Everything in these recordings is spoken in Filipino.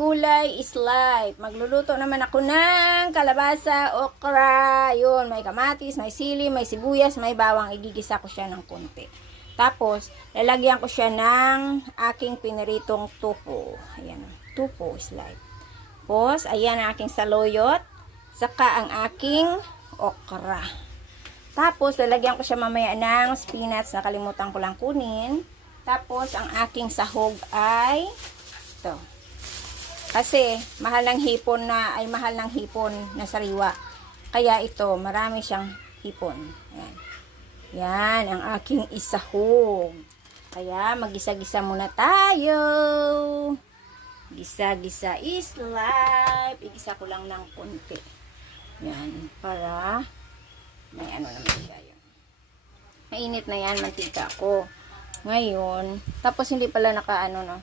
Gulay is life. Magluluto naman ako ng kalabasa, okra, yun, may kamatis, may sili, may sibuyas, may bawang. Igigisa ko siya ng konti. Tapos, lalagyan ko siya ng aking piniritong tupo. Ayan, tupo is life. Tapos, ayan ang aking saluyot, saka ang aking okra. Tapos, lalagyan ko siya mamaya ng spinach, nakalimutan ko lang kunin. Tapos, ang aking sahog ay ito. Kasi, mahal ng hipon na sariwa. Kaya ito, marami siyang hipon. Ayan. Yan, ang aking isahog. Kaya, magisa-gisa muna tayo. Gisa-gisa is life. Igisa ko lang ng konti. Yan, para may ano naman siya yun. Mainit na yan, mantika ko. Ngayon, tapos hindi pala naka-ano, no?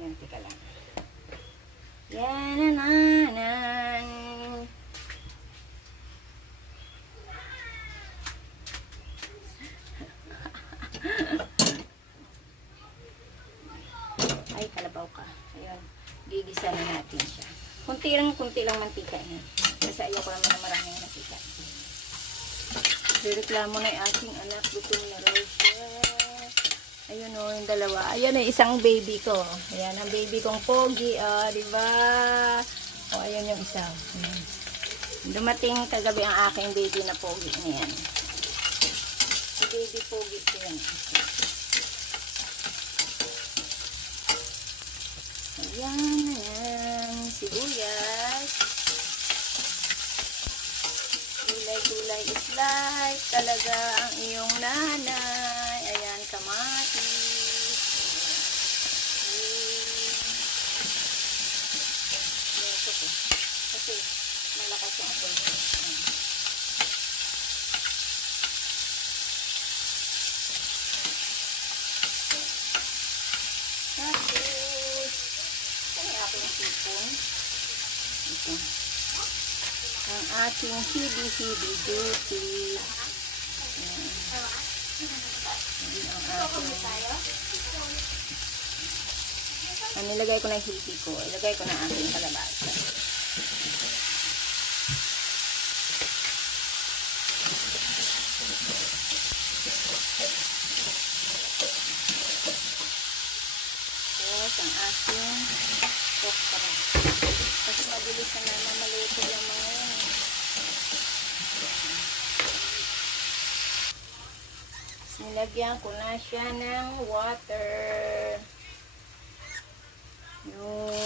Yan, tika lang. Yan, nanan. Ay, kalabaw ka. Ayun. Gigisa na natin siya. Kunti lang mantika niya. Kasi ayoko naman na maraming mantika. Reklamo na yung aking anak. Gutom na raw siya. Ayun o, yung dalawa. Ayun o, isang baby ko. Ayan, ang baby kong pogi. Diba? O, ayun yung isa. Ayan. Dumating kagabi ang aking baby na pogi na yan. Si baby pogi ko yan. Ayan, ayan. Sibuyas. Gulay is life. Talaga ang iyong nanay. Ayan, kamatis. Kasi malakas yung apple. Tapos, ang aking sipon. Ito. Ang ating hidi-hidi duty. Ayan. Nilagay ko na yung hidi ko. Ilagay ko na ang aking kalabasa. Tapos ang aking okra. Kasi mabilis na naman maluto yung mga yan. Nilagyan ko na siya ng water.